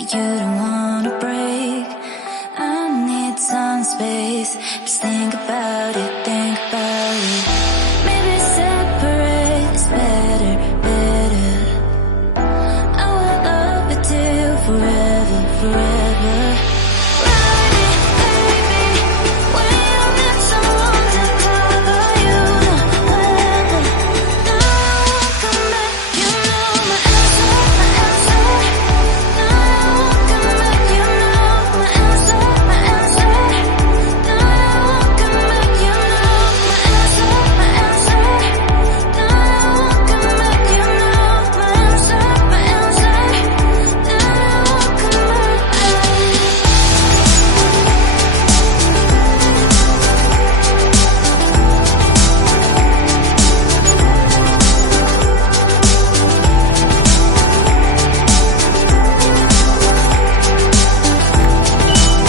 that you don't wanna break. I need some space, just think about it, think about it. Maybe separate is better, better. I will love you till forever, forever.